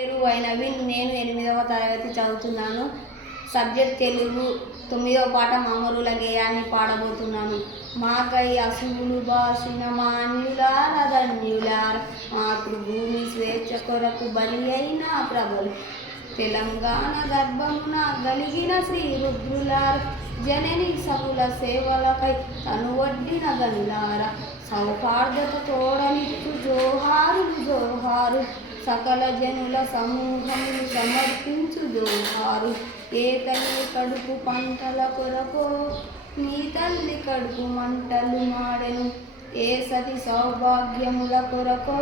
పేరు వైనవి. నేను 8వ తరగతి చదువుతున్నాను. సబ్జెక్ట్ తెలుగు. 9వ పాఠం అమరుల గేయాన్ని పాడబోతున్నాను. మాకై అసువులు బాసిన మాన్యులార ధన్యులార, మాతృభూమి స్వేచ్ఛ కొరకు బలి అయిన ప్రభలు, తెలంగాణ గర్భమున గలిగిన శ్రీ రుద్రులార, జనని సకుల సేవలకై తనువడ్డిన గనులార, సౌహార్దత తోడనిచ్చు జోహారులు జోహారు, సకల జనుల సమూహములు సమర్పించు జోహారు. ఏ తల్లి కడుపు పంటల కొరకో నీ తల్లి కడుపు మంటలు మాడెను, ఏ సతి సౌభాగ్యముల కొరకో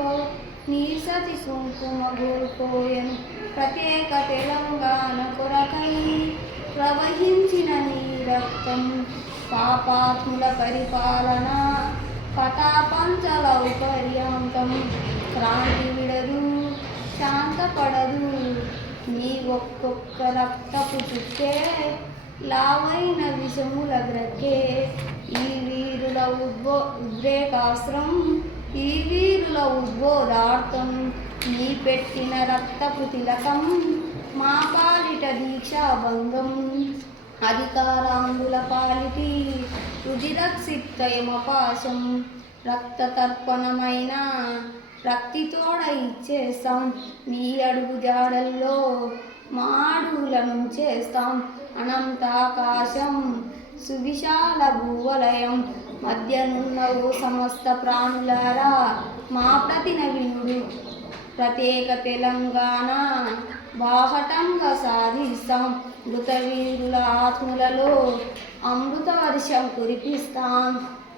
నీ సతి కుంకుమ గోల్పోయెను. ప్రత్యేక తెలంగాణ కొరకై ప్రవహించిన నీ రక్తం, పాపాత్ముల పరిపాలన పటాపంచలవు పర్యాంతం. క్రాంతి విడదు, శాంతపడదు నీ ఒక్కొక్క రక్తపు చుక్కే, లావైన విషముల గ్రక్కే. ఈ వీరుల ఉద్రేకాస్త్రం, ఈ వీరుల ఉద్బోధార్థం, నీ పెట్టిన రక్తపు తిలకం, మా పాలిట దీక్షాభంగం. అధికారాంగుల పాలిటి రుధిరక్షిప్త యమపాశం, రక్త తర్పణమైన రక్తితోడ ఇచ్చేస్తాం. నీ అడుగు జాడల్లో మా అడుగులను చేస్తాం. అనంతాకాశం సువిశాల భూవలయం, మధ్యనున్నవు సమస్త ప్రాణులారా మా ప్రతిన వినుడు. ప్రత్యేక తెలంగాణ బాహటంగా సాధిస్తాం. మృతవీరుల ఆత్మలలో అమృత వర్షం కురిపిస్తాం.